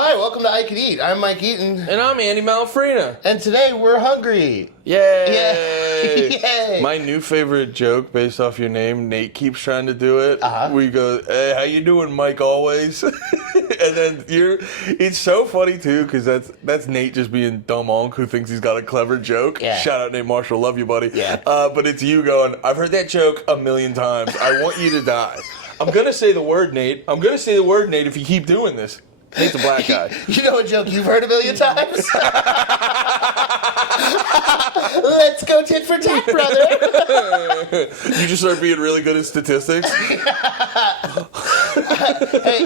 Hi, welcome to I Could Eat. I'm Mike Eaton. And I'm Andy Malafrina. And today we're hungry. Yay! Yay! My new favorite joke based off your name, Nate keeps trying to do it. Uh-huh. We go, hey, how you doing, Mike, always? And then it's so funny, too, because that's Nate just being dumb onk who thinks he's got a clever joke. Yeah. Shout out Nate Marshall, love you, buddy. Yeah. But it's you going, I've heard that joke a million times. I want you to die. I'm going to say the word, Nate. I'm going to say the word, Nate, if you keep doing this. Nate's a black guy. You know a joke you've heard a million times? Let's go tit for tat, brother. You just start being really good at statistics. Hey,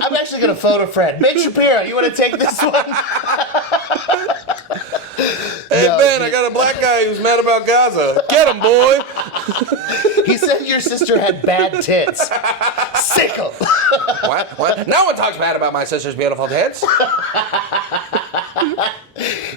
I'm actually going to phone a friend. Ben Shapiro, you want to take this one? Hey, No, Ben, I got a black guy who's mad about Gaza. Get him, boy. He said your sister had bad tits. Sick 'em. What? No one talks bad about my sister's beautiful tits.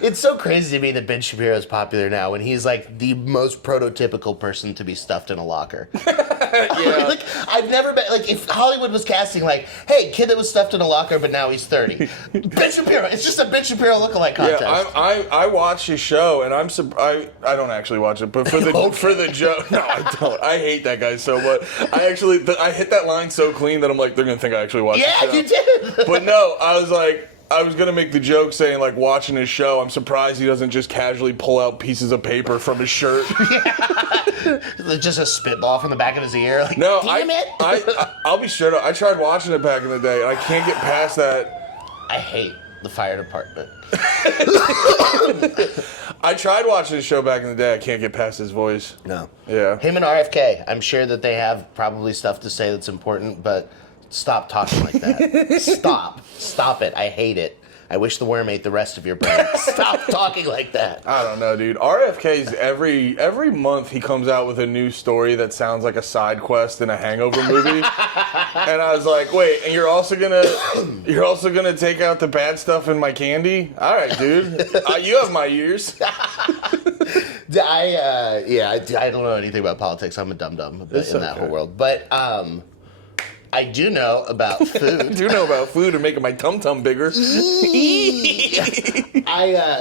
It's so crazy to me that Ben Shapiro is popular now when he's like the most prototypical person to be stuffed in a locker. Yeah. Like, I've never been, like, if Hollywood was casting, like, hey, kid that was stuffed in a locker, but now he's 30. Ben Shapiro. It's just a Ben Shapiro lookalike contest. Yeah, I watch his show, and I don't actually watch it, but for the joke, no, I don't. I hate that guy so much. I hit that line so clean that I'm like, they're gonna think I actually watched the show. Yeah, you did. But no, I was gonna make the joke saying, like, watching his show, I'm surprised he doesn't just casually pull out pieces of paper from his shirt. Just a spitball from the back of his ear. Like, No, damn it. I'll be straight up. I tried watching it back in the day, and I can't get past that. I hate the fire department. I tried watching his show back in the day. I can't get past his voice. No. Yeah. Him and RFK, I'm sure that they have probably stuff to say that's important, but stop talking like that. Stop it. I hate it. I wish the worm ate the rest of your brain. Stop talking like that. I don't know, dude. RFK's every month he comes out with a new story that sounds like a side quest in a Hangover movie. And I was like, wait, and you're also gonna take out the bad stuff in my candy? All right, dude. You have my ears. I don't know anything about politics. I'm a dum-dum in that whole world. But I do know about food. I do know about food and making my tum-tum bigger.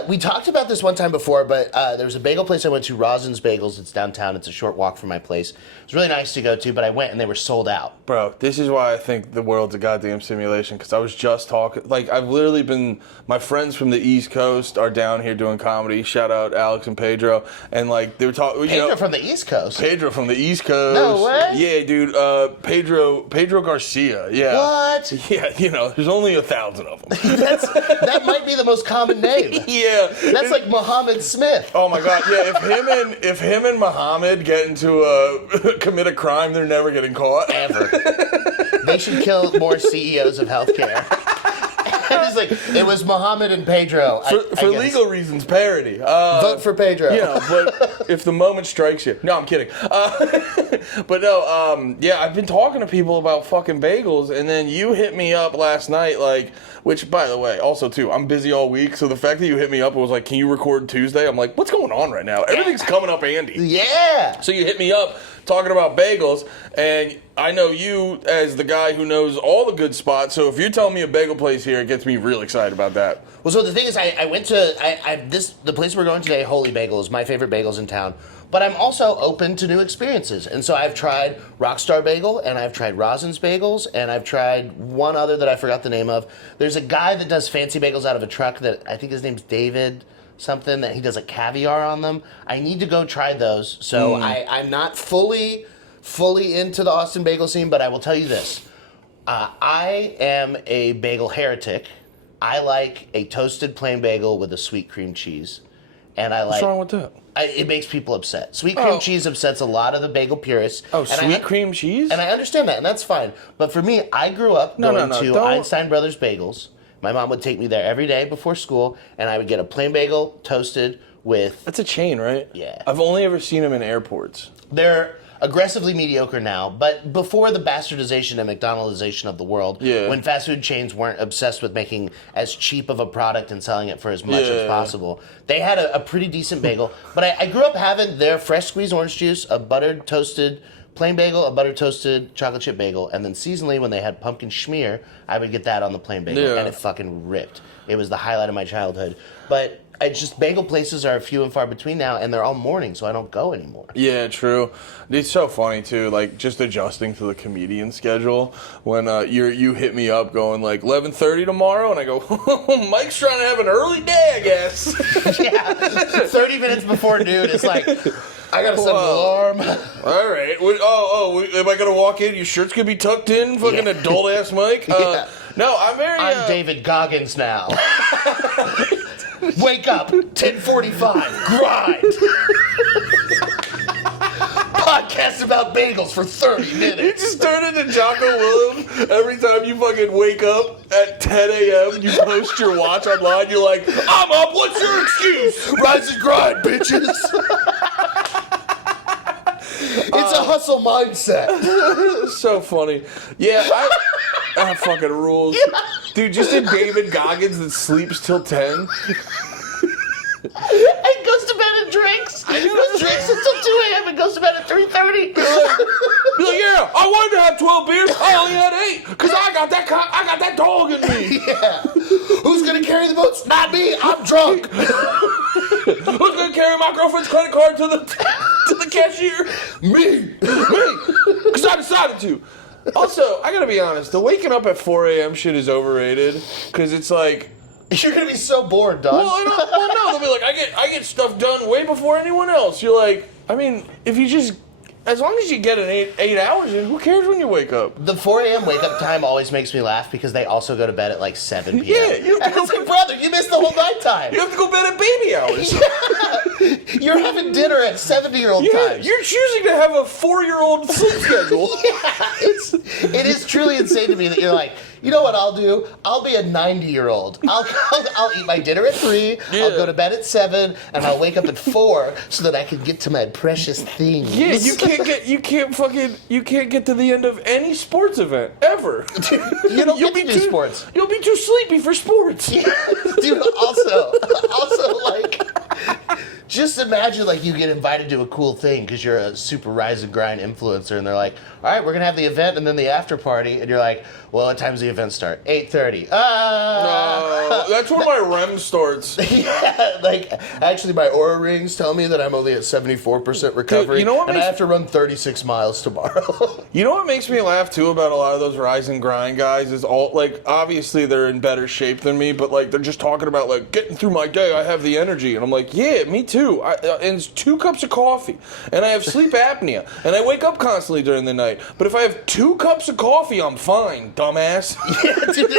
We talked about this one time before, but there was a bagel place I went to, Rosin's Bagels. It's downtown. It's a short walk from my place. It was really nice to go to, but I went and they were sold out. Bro, this is why I think the world's a goddamn simulation, because I was just talking, like, I've literally been, my friends from the East Coast are down here doing comedy. Shout out Alex and Pedro. And, like, they were talking, Pedro from the East Coast? Pedro from the East Coast. No way? Yeah, dude. Pedro Garcia. Yeah. What? Yeah, there's only 1,000 of them. That might be the most common name. Yeah. That's like Muhammad Smith. Oh my God! Yeah, if him and Muhammad get into commit a crime, they're never getting caught. Ever. They should kill more CEOs of healthcare. It's like, it was Muhammad and Pedro. For legal reasons, parody. Vote for Pedro. Yeah, but if the moment strikes you. No, I'm kidding. But no, yeah, I've been talking to people about fucking bagels, and then you hit me up last night, like, which, by the way, also, too, I'm busy all week, so the fact that you hit me up and was like, can you record Tuesday? I'm like, what's going on right now? Everything's coming up, Andy. Yeah. So you hit me up talking about bagels, and I know you as the guy who knows all the good spots, so if you're telling me a bagel place here, it gets me real excited about that. Well, so the thing is, I went to, the place we're going today, Holy Bagel, is my favorite bagels in town, but I'm also open to new experiences, and so I've tried Rockstar Bagel, and I've tried Rosin's Bagels, and I've tried one other that I forgot the name of. There's a guy that does fancy bagels out of a truck that, I think his name's David something, that he does like caviar on them. I need to go try those. So I'm not fully into the Austin bagel scene, but I will tell you this. I am a bagel heretic. I like a toasted plain bagel with a sweet cream cheese. And I like... What's wrong with that? It makes people upset. Sweet cream cheese upsets a lot of the bagel purists. Oh, and sweet cream cheese? And I understand that, and that's fine. But for me, I grew up going to Einstein Brothers Bagels. My mom would take me there every day before school, and I would get a plain bagel toasted with... That's a chain, right? Yeah. I've only ever seen them in airports. They're aggressively mediocre now, but before the bastardization and McDonaldization of the world, when fast food chains weren't obsessed with making as cheap of a product and selling it for as much as possible, they had a pretty decent bagel. But I grew up having their fresh squeezed orange juice, a buttered toasted plain bagel, a butter toasted chocolate chip bagel, and then seasonally when they had pumpkin schmear, I would get that on the plain bagel, Yeah. and it fucking ripped. It was the highlight of my childhood. But bagel places are few and far between now, and they're all morning, so I don't go anymore. Yeah, true. It's so funny too, like just adjusting to the comedian schedule. When you hit me up going like 11:30 tomorrow, and I go, Mike's trying to have an early day, I guess. Yeah, 30 minutes before noon, it's like, I gotta set an alarm. All right. Am I gonna walk in? Your shirt's gonna be tucked in, fucking adult ass Mike. Yeah. No, I'm very. I'm David Goggins now. Wake up, 10:45, grind. Podcast about bagels for 30 minutes. You just turn into Jocko Willem every time you fucking wake up at 10 a.m. You post your watch online. You're like, I'm up. What's your excuse? Rise and grind, bitches. It's a hustle mindset. So funny. Yeah, that fucking rules. Yeah. Dude, just a David Goggins that sleeps till 10. And goes to bed and drinks. Goes drinks until 2 a.m. and goes to bed at 3:30. Be like, yeah, I wanted to have 12 beers. I only had 8 because I got that dog in me. Yeah. Who's gonna carry the boats? Not me. I'm drunk. Who's gonna carry my girlfriend's credit card to the cashier? Me. Because I decided to. Also, I gotta be honest, the waking up at 4 a.m. shit is overrated. Because it's like, You're gonna be so bored, dog. no, they'll be like, I get stuff done way before anyone else. You're like, I mean, if you just, as long as you get an 8 hours in, who cares when you wake up? The 4 a.m. wake up time always makes me laugh because they also go to bed at like 7 p.m. Yeah, you have to And it's like, brother, you missed the whole night time. You have to go to bed at baby hours. You're having dinner at 70-year-old times. You're choosing to have a 4-year-old sleep schedule. It is truly insane to me that you're like, you know what I'll do? I'll be a 90-year-old. I'll eat my dinner at 3, I'll go to bed at 7, and I'll wake up at 4 so that I can get to my precious things. Yeah, you can't get to the end of any sports event ever. You don't get to do sports. You'll be too sleepy for sports. Dude, also, like, just imagine, like, you get invited to a cool thing because you're a super rise and grind influencer, and they're like, all right, we're going to have the event and then the after party, and you're like, well, what time's the event start? 8:30. No, that's where my REM starts. Yeah, like, actually, my Aura rings tell me that I'm only at 74% recovery, Dude, you know what and I makes- have to run 36 miles tomorrow. You know what makes me laugh too about a lot of those rise and grind guys is all like obviously they're in better shape than me, but like they're just talking about like getting through my day. I have the energy, and I'm like, yeah, me too. And it's 2 cups of coffee, and I have sleep apnea, and I wake up constantly during the night. But if I have 2 cups of coffee, I'm fine, dumbass. Yeah, dude,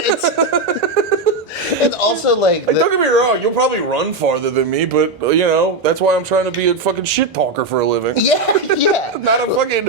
it's also like Don't get me wrong, you'll probably run farther than me, but you know that's why I'm trying to be a fucking shit talker for a living. yeah. Not a fucking.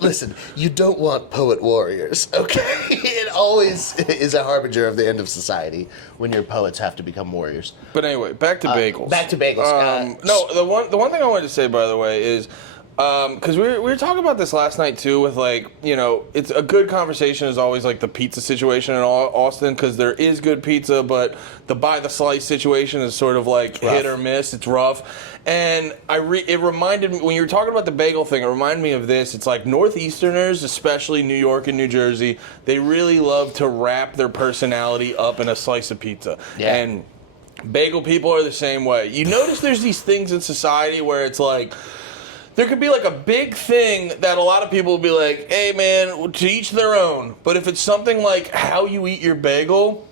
Listen. You don't want poet warriors, okay? It always is a harbinger of the end of society when your poets have to become warriors. But anyway, back to bagels. Back to bagels. No, the one thing I wanted to say, by the way, is because we were talking about this last night too. With like, you know, it's a good conversation is always like the pizza situation in Austin because there is good pizza, but the by the slice situation is sort of like hit or miss. It's rough. And it reminded me, when you were talking about the bagel thing, it reminded me of this. It's like Northeasterners, especially New York and New Jersey, they really love to wrap their personality up in a slice of pizza. Yeah. And bagel people are the same way. You notice there's these things in society where it's like, there could be like a big thing that a lot of people will be like, hey man, to each their own. But if it's something like how you eat your bagel,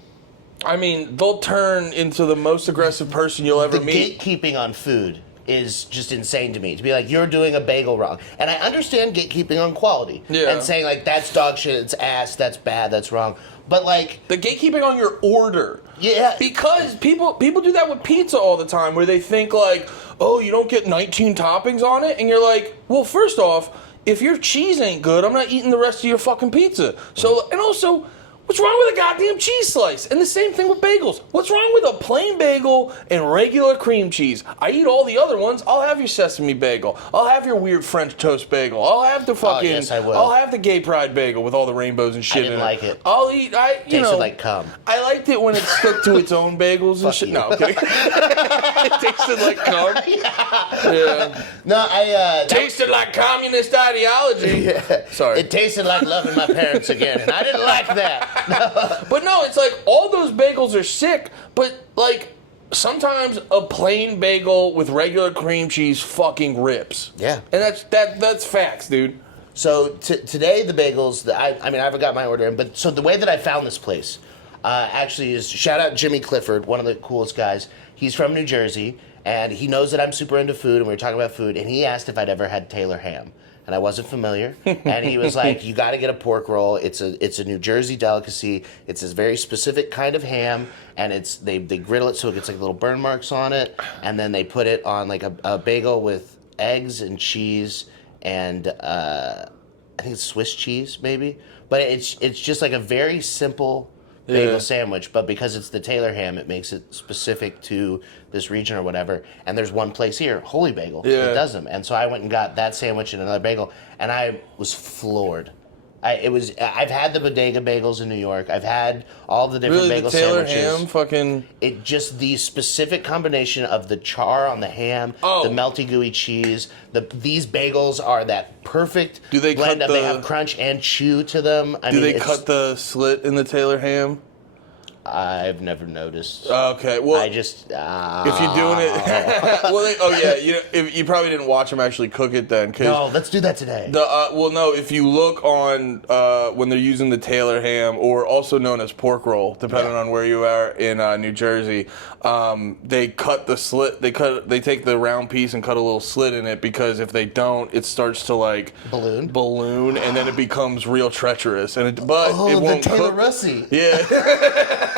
I mean, they'll turn into the most aggressive person you'll ever The meet. gatekeeping on food is just insane to me. To be like, you're doing a bagel wrong. And I understand gatekeeping on quality. Yeah. And saying, like, that's dog shit, it's ass, that's bad, that's wrong. But, like... The gatekeeping on your order. Yeah. Because people do that with pizza all the time where they think like, oh, you don't get 19 toppings on it? And you're like, well, first off, if your cheese ain't good, I'm not eating the rest of your fucking pizza. So, and also... What's wrong with a goddamn cheese slice? And the same thing with bagels. What's wrong with a plain bagel and regular cream cheese? I eat all the other ones. I'll have your sesame bagel. I'll have your weird French toast bagel. I'll have the fucking... yes, I will. I'll have the gay pride bagel with all the rainbows and shit in it. didn't like it. I'll eat... Tasted like cum. I liked it when it stuck to its own bagels and shit. you. No, I'm kidding. It tasted like cum. Yeah. No, I Tasted like communist ideology. Yeah. Sorry. It tasted like loving my parents again, and I didn't like that. But no, it's like all those bagels are sick, but like sometimes a plain bagel with regular cream cheese fucking rips. Yeah. And that's facts, dude. So today the bagels, I mean I haven't got my order in, but so the way that I found this place actually is shout out Jimmy Clifford, one of the coolest guys. He's from New Jersey, and he knows that I'm super into food, and we were talking about food, and he asked if I'd ever had Taylor ham. And I wasn't familiar, and he was like, "You got to get a pork roll. It's a New Jersey delicacy. It's a very specific kind of ham, and they griddle it so it gets like little burn marks on it, and then they put it on like a bagel with eggs and cheese and I think it's Swiss cheese maybe, but it's just like a very simple bagel sandwich, but because it's the Taylor ham, it makes it specific to this region or whatever. And there's one place here, Holy Bagel, that does them. And so I went and got that sandwich and another bagel, and I was floored. I've had the bodega bagels in New York. I've had all the different bagel the Taylor sandwiches. ham, fucking. It just the specific combination of the char on the ham, the melty gooey cheese. These bagels are that perfect blend of they have crunch and chew to them. Do they cut the slit in the Taylor ham? I've never noticed. Okay, well, I just if you're doing it, well, you probably didn't watch them actually cook it then. No, let's do that today. If you look on when they're using the Taylor ham, or also known as pork roll, depending on where you are in New Jersey, they cut the slit. They take the round piece and cut a little slit in it, because if they don't, it starts to like balloon, and then it becomes real treacherous. And it won't the Taylor cook. Russie. Yeah.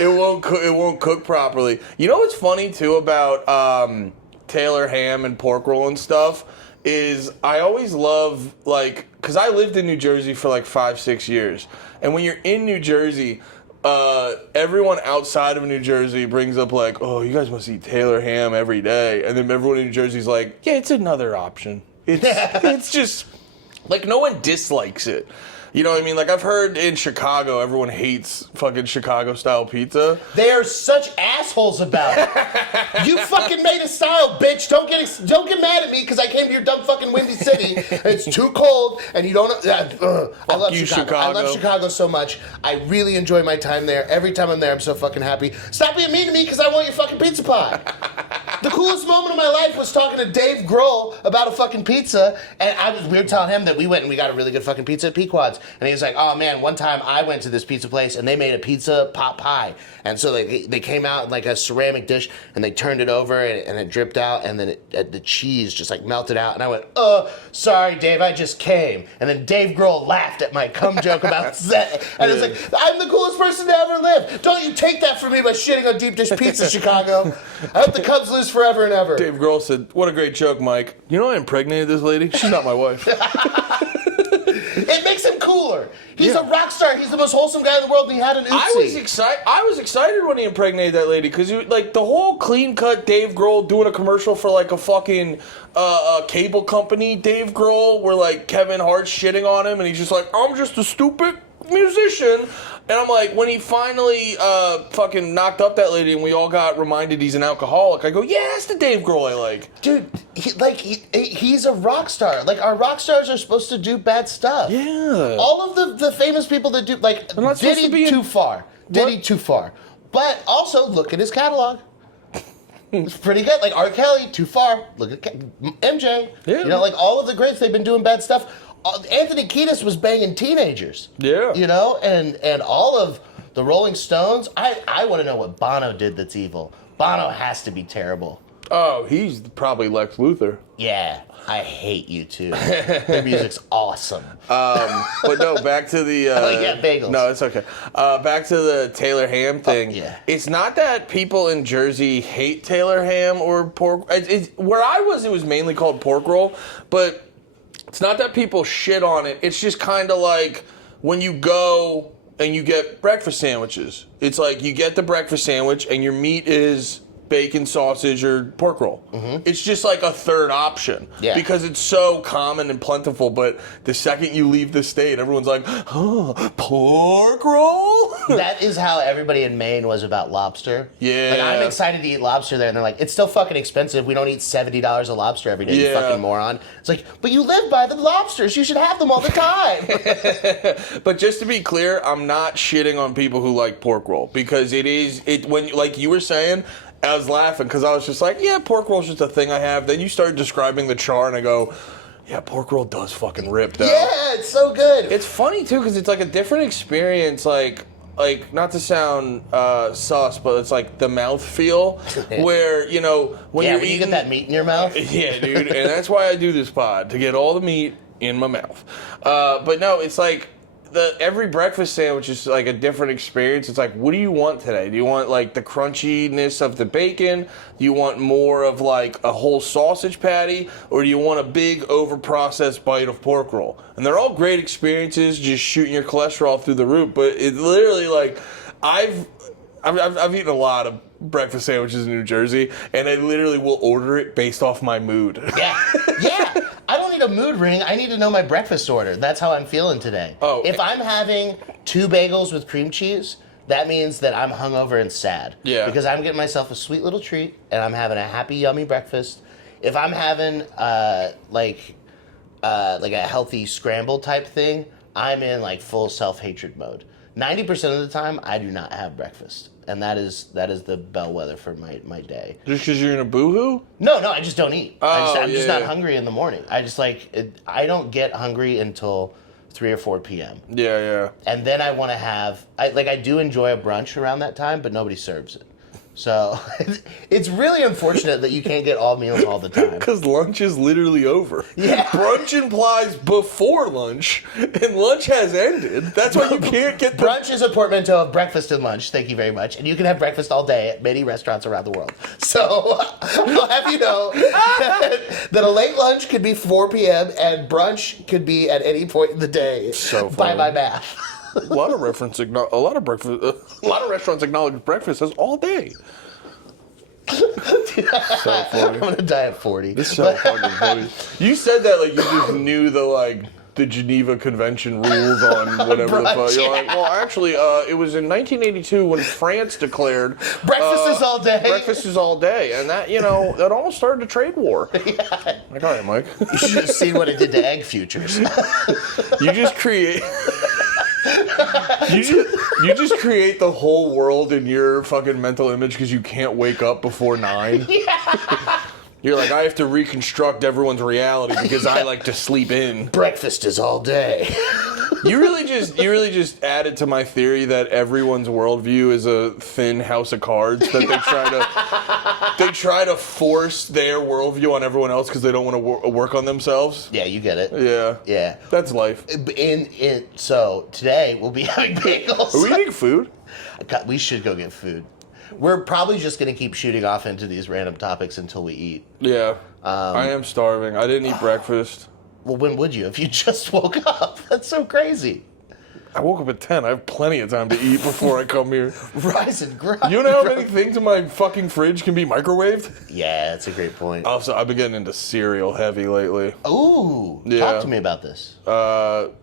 It won't cook properly. You know what's funny too about Taylor ham and pork roll and stuff is I always love, like, because I lived in New Jersey for like 5-6 years, and when you're in New Jersey, everyone outside of New Jersey brings up like, oh, you guys must eat Taylor ham every day, and then everyone in New Jersey's like, yeah, it's another option. It's just like no one dislikes it. You know what I mean? Like, I've heard in Chicago, everyone hates fucking Chicago-style pizza. They are such assholes about it. You fucking made a style, bitch. Don't get mad at me because I came to your dumb fucking Windy City and it's too cold and you don't... I love Chicago. I love Chicago so much. I really enjoy my time there. Every time I'm there, I'm so fucking happy. Stop being mean to me because I want your fucking pizza pie. The coolest moment of my life was talking to Dave Grohl about a fucking pizza, and we were telling him that we went and we got a really good fucking pizza at Pequod's, and he was like, oh man, one time I went to this pizza place and they made a pizza pot pie, and so they came out in like a ceramic dish and they turned it over and it dripped out, and then the cheese just like melted out, and I went, sorry Dave, I just came, and then Dave Grohl laughed at my cum joke about that, and it was like, I'm the coolest person to ever live. Don't you take that from me by shitting on deep dish pizza, Chicago. I hope the Cubs lose forever and ever. Dave Grohl said, what a great joke, Mike. You know I impregnated this lady? She's not my wife. It makes him cooler. He's a rock star. He's the most wholesome guy in the world, and he had an oopsie. I was excited when he impregnated that lady, because like the whole clean-cut Dave Grohl doing a commercial for like a fucking cable company, Dave Grohl, where like Kevin Hart's shitting on him, and he's just like, I'm just a stupid musician. And I'm like, when he finally fucking knocked up that lady and we all got reminded he's an alcoholic, I go, yeah, that's the Dave Grohl I like. Dude, he's a rock star. Like, our rock stars are supposed to do bad stuff. Yeah. All of the famous people that do, like, Diddy too far. Diddy too far. But also, look at his catalog. It's pretty good. Like, R. Kelly, too far. Look at MJ. Yeah. You know, like, all of the greats, they've been doing bad stuff. Anthony Kiedis was banging teenagers. Yeah. You know, and all of the Rolling Stones, I want to know what Bono did that's evil. Bono has to be terrible. Oh, he's probably Lex Luthor. Yeah, I hate you too. Their music's awesome. But no, back to the... bagels. No, it's okay. Back to the Taylor ham thing. Yeah. It's not that people in Jersey hate Taylor ham or pork... Where I was, it was mainly called pork roll, but... It's not that people shit on it. It's just kind of like when you go and you get breakfast sandwiches. It's like you get the breakfast sandwich and your meat is bacon, sausage, or pork roll. It's just like a third option. Yeah. Because it's so common and plentiful, but the second you leave the state, everyone's like, oh, pork roll? That is how everybody in Maine was about lobster. Yeah. Like, I'm excited to eat lobster there, and they're like, it's still fucking expensive. We don't eat $70 a lobster every day, you Yeah. fucking moron. It's like, but you live by the lobsters. You should have them all the time. But just to be clear, I'm not shitting on people who like pork roll, because when, like you were saying, I was laughing because I was just like, yeah, pork roll's just a thing I have. Then you started describing the char, and I go, yeah, pork roll does fucking rip, though. Yeah, it's so good. It's funny, too, because it's like a different experience, like not to sound sus, but it's like the mouth feel, where, you know, when yeah, you're when you eating... get that meat in your mouth. Yeah, dude, and that's why I do this pod, to get all the meat in my mouth. But no, it's like, every breakfast sandwich is like a different experience. It's like, what do you want today? Do you want like the crunchiness of the bacon? Do you want more of like a whole sausage patty? Or do you want a big over-processed bite of pork roll? And they're all great experiences, just shooting your cholesterol through the roof. But it literally, like, I've eaten a lot of breakfast sandwiches in New Jersey, and I literally will order it based off my mood. Yeah. I don't need a mood ring. I need to know my breakfast order. That's how I'm feeling today. Oh. If I'm having 2 bagels with cream cheese, that means that I'm hungover and sad. Yeah. Because I'm getting myself a sweet little treat, and I'm having a happy, yummy breakfast. If I'm having like a healthy scramble type thing, I'm in like full self-hatred mode. 90% of the time, I do not have breakfast. And that is the bellwether for my day. Just because you're in a boohoo? No, I just don't eat. I'm just not yeah. hungry in the morning. I just I don't get hungry until 3 or 4 p.m. Yeah. And then I want to have, I do enjoy a brunch around that time, but nobody serves it. So it's really unfortunate that you can't get all meals all the time. Because lunch is literally over. Yeah. Brunch implies before lunch, and lunch has ended. That's why you can't get the... Brunch is a portmanteau of breakfast and lunch. Thank you very much. And you can have breakfast all day at many restaurants around the world. So I'll have you know that a late lunch could be 4 p.m. and brunch could be at any point in the day. So by funny. my math. A lot of restaurants acknowledge breakfast as all day. So funny. I'm gonna die at 40. It's so fucking funny. You said that like you just knew the Geneva Convention rules on whatever the fuck. You're like, well, actually, it was in 1982 when France declared breakfast is all day. Breakfast is all day, and that that almost started a trade war. Yeah. Like, all right, Mike. You should have seen what it did to egg futures. You just create. You just create the whole world in your fucking mental image because you can't wake up before 9. Yeah. You're like, I have to reconstruct everyone's reality because I like to sleep in. Breakfast is all day. You really just added to my theory that everyone's worldview is a thin house of cards that they try to force their worldview on everyone else because they don't want to work on themselves. Yeah, you get it. Yeah. That's life. So today we'll be having bagels. Are we eating food? God, we should go get food. We're probably just going to keep shooting off into these random topics until we eat. Yeah. I am starving. I didn't eat breakfast. Well, when would you? If you just woke up. That's so crazy. I woke up at 10. I have plenty of time to eat before I come here. Rise and grind. You know how many things in my fucking fridge can be microwaved? Yeah, that's a great point. Also, I've been getting into cereal heavy lately. Ooh. Yeah. Talk to me about this.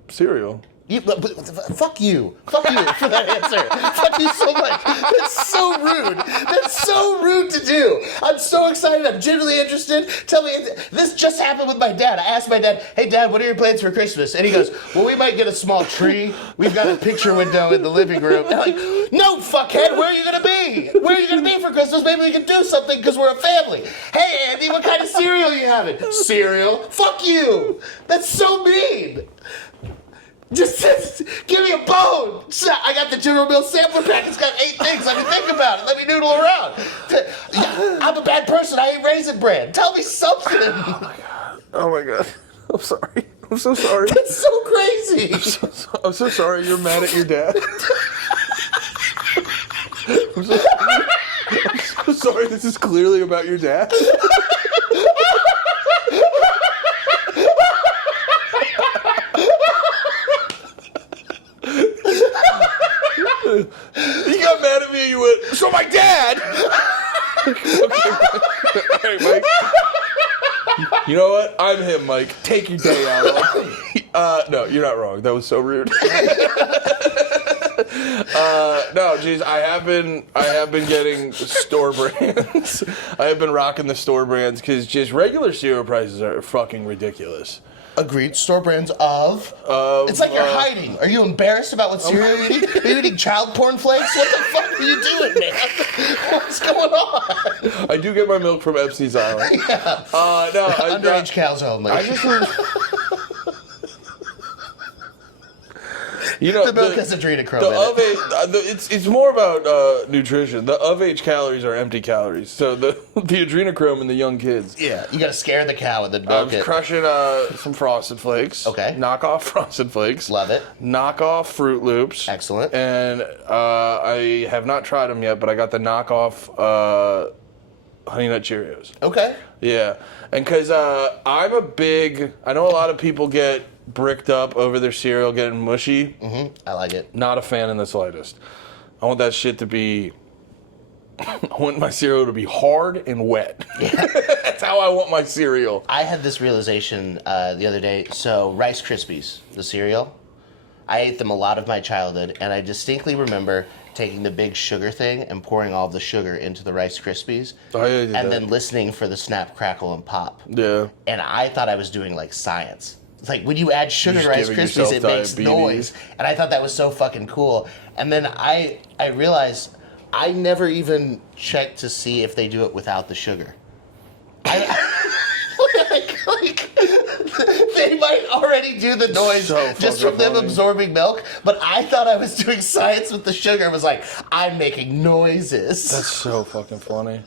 Cereal. Fuck you for that answer. Fuck you so much. That's so rude. That's so rude to do. I'm so excited. I'm genuinely interested. Tell me, this just happened with my dad. I asked my dad, hey dad, what are your plans for Christmas? And he goes, well, we might get a small tree. We've got a picture window in the living room. And I'm like, no, fuckhead, where are you going to be? Where are you going to be for Christmas? Maybe we can do something because we're a family. Hey Andy, what kind of cereal are you having? Cereal? Fuck you. That's so mean. Just give me a bone. I got the General Mills sampler pack. It's got 8 things. Let me think about it. Let me noodle around. I'm a bad person. I ate Raisin Bran. Tell me something. Oh my god. I'm sorry. I'm so sorry. That's so crazy. I'm so sorry you're mad at your dad. I'm so sorry this is clearly about your dad. You got mad at me and you went, so my dad! All right, Mike. You know what? I'm him, Mike. Take your day out. No, you're not wrong. That was so rude. No, geez, I have been getting store brands. I have been rocking the store brands because just regular cereal prices are fucking ridiculous. Agreed. Store brands of. It's like you're hiding. Are you embarrassed about what cereal you're eating? Are you eating child porn flakes? What the fuck are you doing, man? What's going on? I do get my milk from Epstein's Island. Yeah. No, Underage cows only. I just. You know, the milk has adrenochrome the in it. of age, it's more about nutrition. The of age calories are empty calories. So the adrenochrome in the young kids. Yeah, you gotta scare the cow and then I milk was it. crushing some Frosted Flakes. Okay. Knockoff Frosted Flakes. Love it. Knockoff Fruit Loops. Excellent. And I have not tried them yet, but I got the knockoff Honey Nut Cheerios. Okay. Yeah, and because I know a lot of people get bricked up over their cereal getting mushy. Mm-hmm. I like it. Not a fan in the slightest. I want that shit to be... I want my cereal to be hard and wet. Yeah. That's how I want my cereal. I had this realization the other day. So Rice Krispies, the cereal, I ate them a lot of my childhood, and I distinctly remember taking the big sugar thing and pouring all the sugar into the Rice Krispies, and then listening for the snap, crackle, and pop. Yeah. And I thought I was doing like science. It's like when you add sugar to Rice giving Krispies, yourself it makes diabetes. noise, and I thought that was so fucking cool. And then I realized I never even checked to see if they do it without the sugar. They might already do the noise just from them absorbing milk, but I thought I was doing science with the sugar. I was like, I'm making noises. That's so fucking funny.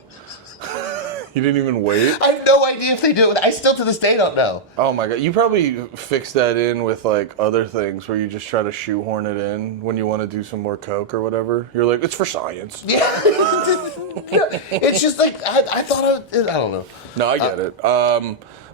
You didn't even wait? I have no idea if they do it. I still to this day don't know. Oh my god. You probably fix that in with like other things where you just try to shoehorn it in when you want to do some more Coke or whatever. You're like, it's for science. Yeah. It's just like, I thought I don't know. No, I get it.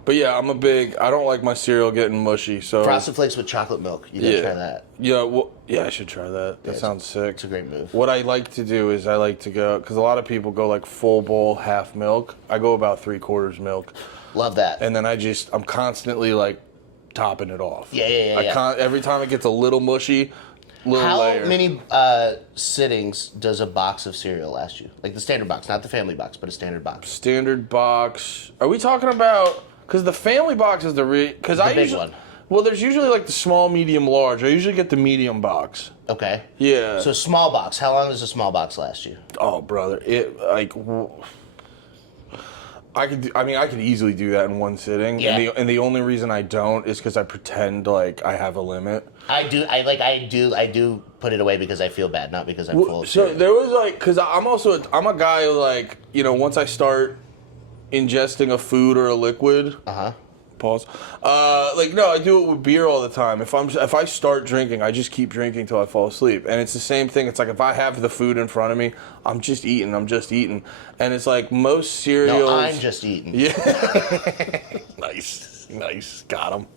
But yeah, I don't like my cereal getting mushy, so... Frosted Flakes with chocolate milk. You gotta try that. Yeah, well, yeah, I should try that. That sounds sick. It's a great move. What I like to do is I like to go... Because a lot of people go like full bowl, half milk. I go about 3/4 milk. Love that. And then I'm constantly like topping it off. Yeah. Every time it gets a little mushy, How layer. many sittings does a box of cereal last you? Like the standard box, not the family box, but a standard box. Standard box. Are we talking about... Because the family box is the big one. Well, there's usually like the small, medium, large. I usually get the medium box. Okay. Yeah. So small box. How long does a small box last you? Oh, brother, I could easily do that in one sitting. Yeah. And the only reason I don't is because I pretend like I have a limit. I do put it away because I feel bad, not because I'm full of So cereal. there was like, because I'm a guy who like, once I start ingesting a food or a liquid. Pause. No, I do it with beer all the time. If I start drinking, I just keep drinking till I fall asleep. And it's the same thing. It's like if I have the food in front of me, I'm just eating. And it's like most cereals. No, I'm just eating. Yeah. Nice. Got him.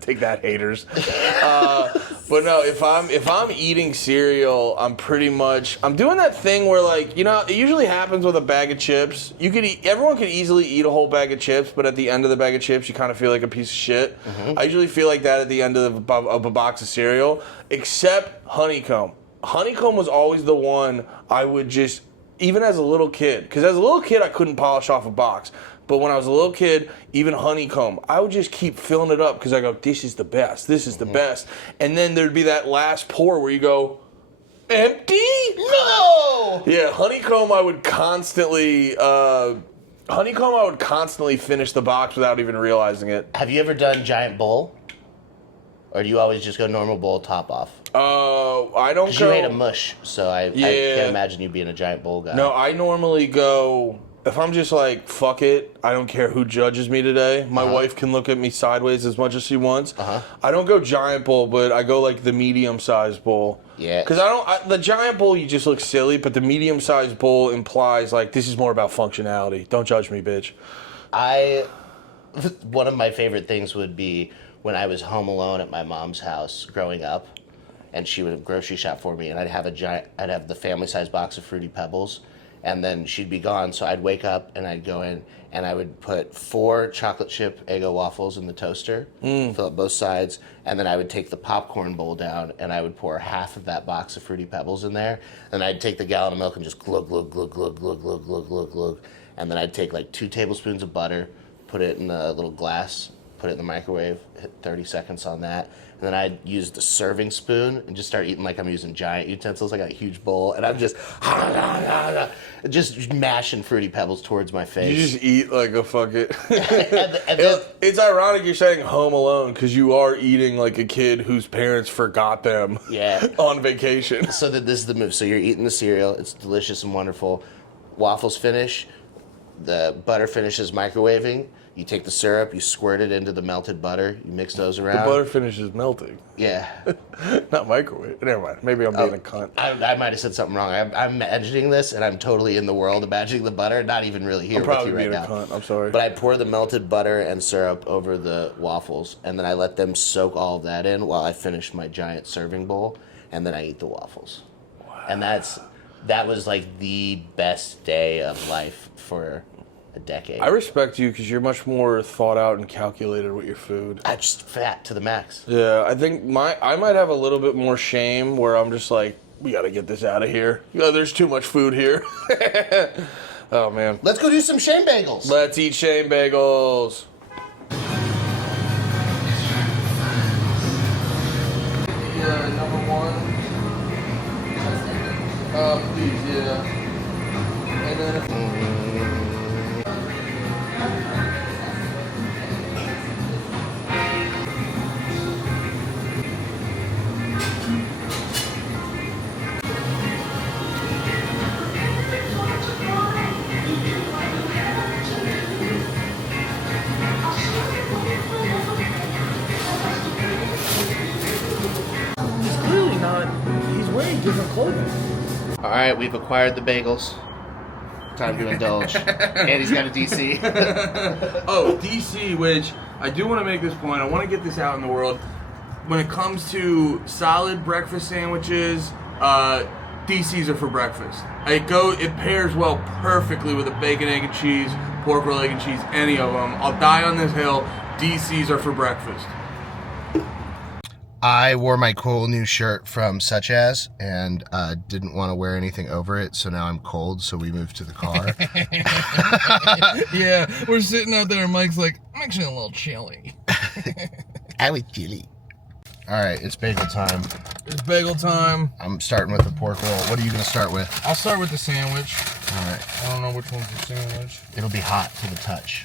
Take that, haters. But no, if I'm eating cereal, I'm doing that thing where like, it usually happens with a bag of chips. Everyone can easily eat a whole bag of chips, but at the end of the bag of chips, you kind of feel like a piece of shit. Mm-hmm. I usually feel like that at the end of a box of cereal, except Honeycomb. Honeycomb was always the one I would just, even as a little kid, because as a little kid, I couldn't polish off a box. But when I was a little kid, even Honeycomb, I would just keep filling it up because I go, this is the best. This is the best. And then there'd be that last pour where you go, empty? No! Yeah, Honeycomb, I would constantly finish the box without even realizing it. Have you ever done giant bowl? Or do you always just go normal bowl, top off? I don't go... Because you ate a mush, so I can't imagine you being a giant bowl guy. No, I normally go... If I'm just like, fuck it, I don't care who judges me today. My wife can look at me sideways as much as she wants. I don't go giant bowl, but I go like the medium-sized bowl. Yeah. Because the giant bowl, you just look silly, but the medium-sized bowl implies like, this is more about functionality. Don't judge me, bitch. One of my favorite things would be when I was home alone at my mom's house growing up, and she would grocery shop for me, and I'd have the family-sized box of Fruity Pebbles. and then she'd be gone. So I'd wake up and I'd go in and I would put 4 chocolate chip Eggo waffles in the toaster, fill up both sides, and then I would take the popcorn bowl down and I would pour half of that box of Fruity Pebbles in there. And I'd take the gallon of milk and just glug, glug, glug, glug, glug, glug, glug, glug, glug. And then I'd take like 2 tablespoons of butter, put it in a little glass, put it in the microwave, hit 30 seconds on that. And then I'd use the serving spoon and just start eating like I'm using giant utensils. I got a huge bowl, and I'm just mashing Fruity Pebbles towards my face. You just eat like a fucking... and then, It's ironic you're saying Home Alone, because you are eating like a kid whose parents forgot them on vacation. So this is the move. So you're eating the cereal. It's delicious and wonderful. Waffles finish. The butter finishes microwaving. You take the syrup, you squirt it into the melted butter, you mix those around. The butter finishes melting. Yeah. Not microwave. Never mind. Maybe I'm being a cunt. I might have said something wrong. I'm imagining this, and I'm totally in the world imagining the butter, not even really here I'm with probably you right being now. a cunt. I'm sorry. But I pour the melted butter and syrup over the waffles, and then I let them soak all of that in while I finish my giant serving bowl, and then I eat the waffles. Wow. And that was like the best day of life for a decade. I respect you because you're much more thought out and calculated with your food. I'm just fat to the max. Yeah, I think I might have a little bit more shame where I'm just like, we got to get this out of here. There's too much food here. Oh, man. Let's go do some shame bagels. Let's eat shame bagels. Number 1. Please, yeah. And then... different clothing. All right, we've acquired the bagels. Time to indulge. Andy's got a DC. Oh, DC, which I do want to make this point. I want to get this out in the world. When it comes to solid breakfast sandwiches, DCs are for breakfast. It pairs well perfectly with a bacon, egg, and cheese, pork roll, egg, and cheese, any of them. I'll die on this hill. DCs are for breakfast. I wore my cool new shirt from Such As and didn't want to wear anything over it, so now I'm cold, so we moved to the car. Yeah, we're sitting out there and Mike's like, I'm actually a little chilly. I was chilly. All right, it's bagel time. It's bagel time. I'm starting with the pork roll. What are you going to start with? I'll start with the sandwich. All right. I don't know which one's the sandwich. It'll be hot to the touch.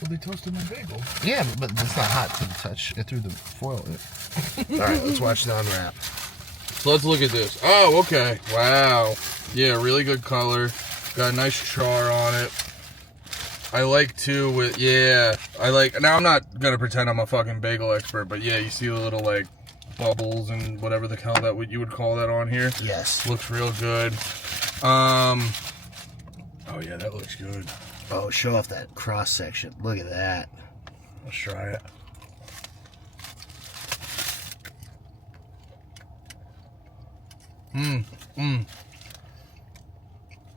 Well, they toasted my bagel. Yeah, but it's not hot to the touch. It threw the foil in it. All right, let's watch the unwrap. So let's look at this. Oh, okay. Wow. Yeah, really good color. Got a nice char on it. I like too with, now I'm not going to pretend I'm a fucking bagel expert, but yeah, you see the little like bubbles and whatever the hell that you would call that on here. Yes. Looks real good. Oh yeah, that looks good. Oh, show off that cross section. Look at that. Let's try it.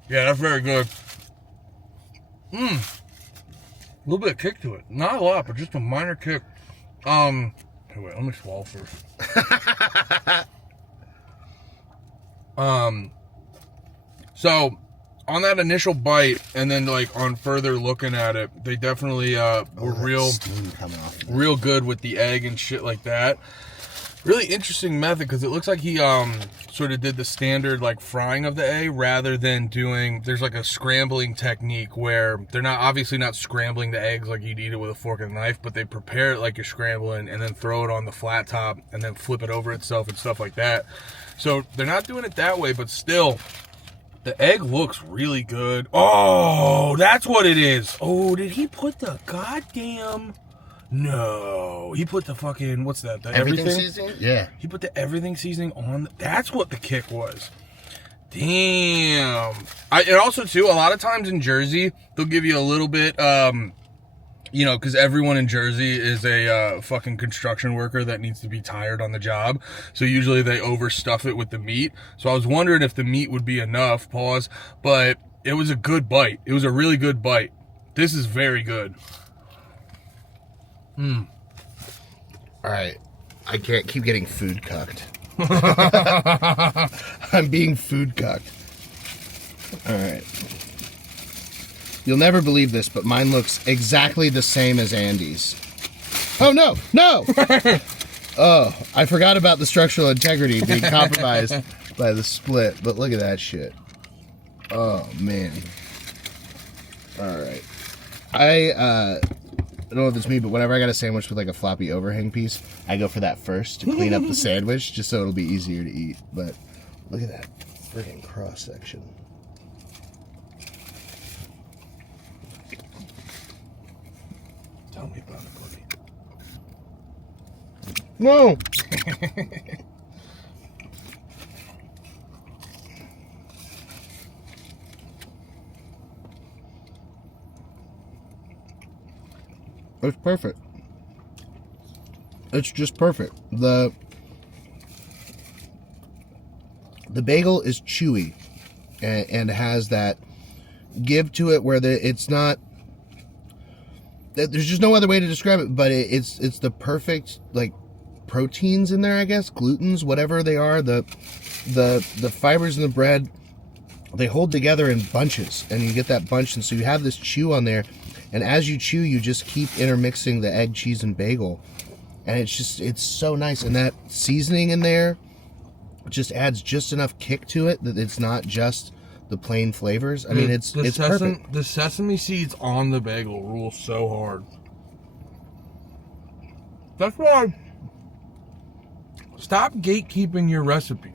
Yeah, that's very good. A little bit of kick to it. Not a lot, but just a minor kick. Hey, wait, let me swallow first. So on that initial bite, and then like on further looking at it, they definitely were real good with the egg and shit like that. Really interesting method, because it looks like he sort of did the standard like frying of the egg rather than doing, there's like a scrambling technique where they're obviously not scrambling the eggs like you'd eat it with a fork and knife, but they prepare it like you're scrambling and then throw it on the flat top and then flip it over itself and stuff like that. So they're not doing it that way, but still the egg looks really good. Oh, that's what it is. Oh, did he put the goddamn... No, he put the fucking, what's that? The everything seasoning? Yeah. He put the everything seasoning on. That's what the kick was. Damn. And also, too, a lot of times in Jersey, they'll give you a little bit, you know, because everyone in Jersey is a fucking construction worker that needs to be tired on the job. So usually they overstuff it with the meat. So I was wondering if the meat would be enough, but it was a good bite. It was a really good bite. This is very good. All right. I can't keep getting food cucked. I'm being food cucked. All right. You'll never believe this, but mine looks exactly the same as Andy's. Oh, no! No! Oh, I forgot about the structural integrity being compromised by the split, but look at that shit. Oh, man. All right. I don't know if it's me, but whenever I got a sandwich with like a floppy overhang piece, I go for that first to clean up the sandwich, just so it'll be easier to eat. But look at that freaking cross section. Tell me about it, buddy. No. It's perfect. It's just perfect. The bagel is chewy and has that give to it where it's not. There's just no other way to describe it, but it's the perfect like proteins in there, I guess, glutens, whatever they are. The fibers in the bread, they hold together in bunches, and you get that bunch, and so you have this chew on there, and as you chew, you just keep intermixing the egg, cheese, and bagel, and it's so nice, and that seasoning in there just adds just enough kick to it that it's not just the plain flavors. I mean, it's perfect. The sesame seeds on the bagel rule so hard. That's why stop gatekeeping your recipes.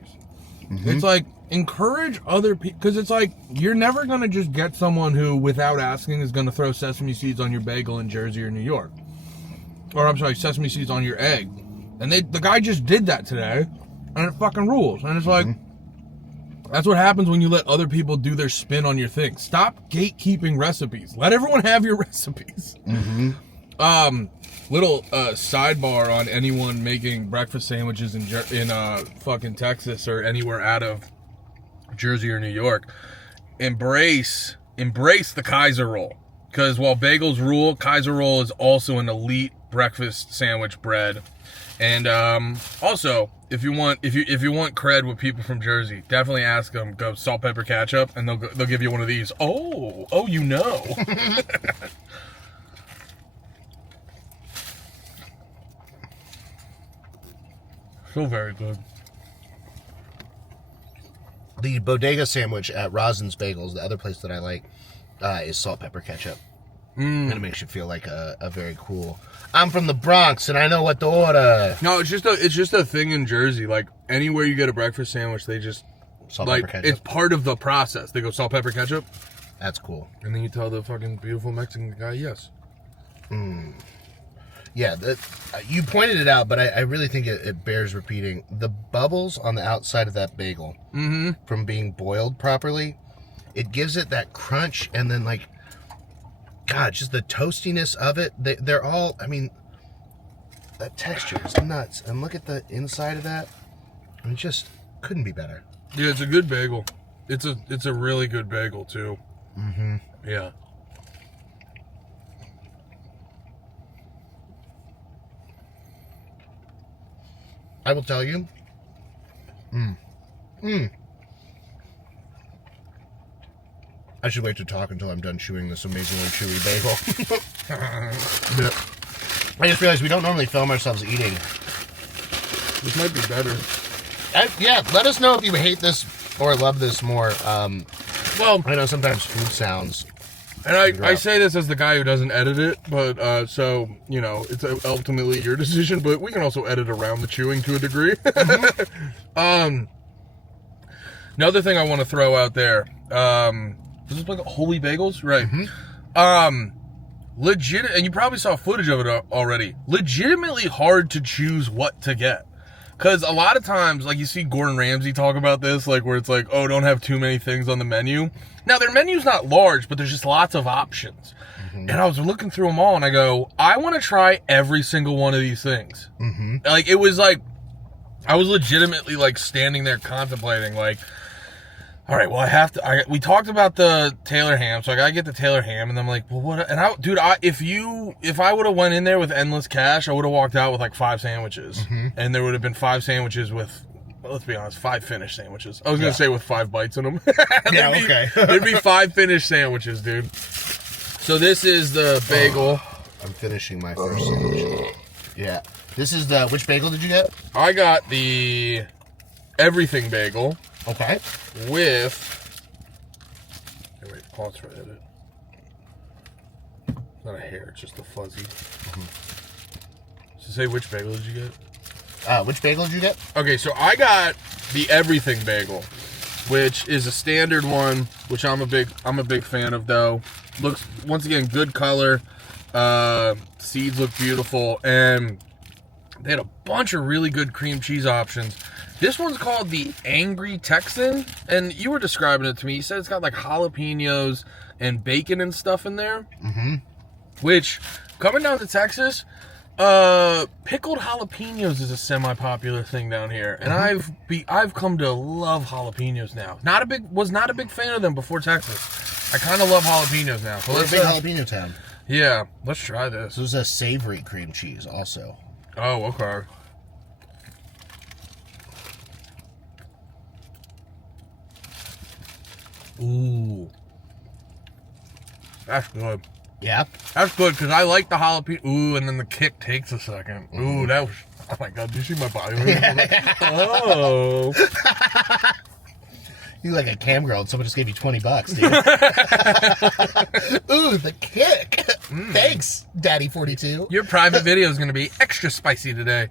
Mm-hmm. It's like encourage other people, because it's like you're never going to just get someone who, without asking, is going to throw sesame seeds on your bagel in Jersey or New York. Or I'm sorry, sesame seeds on your egg. And the guy just did that today, and it fucking rules. And it's like, that's what happens when you let other people do their spin on your thing. Stop gatekeeping recipes. Let everyone have your recipes. Mm-hmm. Little sidebar on anyone making breakfast sandwiches in fucking Texas or anywhere out of Jersey or New York. Embrace the Kaiser roll, because while bagels rule, Kaiser roll is also an elite breakfast sandwich bread. And also, if you want cred with people from Jersey, definitely ask them, go salt, pepper, ketchup, and they'll give you one of these. Oh, you know. So very good. The bodega sandwich at Rosin's Bagels, the other place that I like, is salt, pepper, ketchup. And it makes you feel like a very cool. I'm from the Bronx and I know what to order. No, it's just a thing in Jersey. Like anywhere you get a breakfast sandwich, they just Salt, like pepper, ketchup. it's part of the process. They go salt, pepper, ketchup, That's cool. and then you tell the fucking beautiful Mexican guy yes. Yeah, you pointed it out, but I really think it bears repeating. The bubbles on the outside of that bagel, from being boiled properly, it gives it that crunch, and then like, God, just the toastiness of it. They're all, I mean, that texture is nuts. And look at the inside of that. It just couldn't be better. Yeah, it's a good bagel. It's a really good bagel too. Mm-hmm. Yeah. I will tell you. I should wait to talk until I'm done chewing this amazingly chewy bagel. I just realized we don't normally film ourselves eating. This might be better. Yeah, let us know if you hate this or love this more. Well, I know sometimes food sounds. And I say this as the guy who doesn't edit it, but so, you know, it's ultimately your decision, but we can also edit around the chewing to a degree. Another thing I want to throw out there, this is like Holy Bagels, right? Legit, and you probably saw footage of it already, legitimately hard to choose what to get. Because a lot of times, like you see Gordon Ramsay talk about this, like where it's like, oh, don't have too many things on the menu. Now, their menu's not large, but there's just lots of options. And I was looking through them all, and I go, I want to try every single one of these things. Like, it was like, I was legitimately, like, standing there contemplating, like, all right, well, I have to. We talked about the Taylor ham, so I gotta get the Taylor ham, and I'm like, well, what? And if I would have went in there with endless cash, I would have walked out with like 5 sandwiches, and there would have been 5 sandwiches with, well, let's be honest, 5 finished sandwiches. I was gonna say with 5 bites in them. There'd be 5 finished sandwiches, dude. So this is the bagel. I'm finishing my first sandwich. Yeah, this is the. Which bagel did you get? I got the everything bagel. Okay. With. Hey, wait, pause for edit. It's not a hair, it's just a fuzzy. So say which bagel did you get? Which bagel did you get? Okay, so I got the everything bagel, which is a standard one, which I'm a big fan of though. Looks, once again, good color. Seeds look beautiful, and they had a bunch of really good cream cheese options. This one's called the Angry Texan, and you were describing it to me. You said it's got like jalapenos and bacon and stuff in there. Which, coming down to Texas, pickled jalapenos is a semi-popular thing down here, and I've come to love jalapenos now. Was not a big fan of them before Texas. I kind of love jalapenos now. So We're a big jalapeno town. Yeah, let's try this. This is a savory cream cheese, also. Oh, okay. Ooh. That's good. Yeah. That's good, because I like the jalapeno. Ooh, and then the kick takes a second. Ooh, that was... Oh, my God. Did you see my body? Oh. You like a cam girl and someone just gave you $20, dude. Ooh, the kick. Thanks, Daddy 42. Your private video is going to be extra spicy today.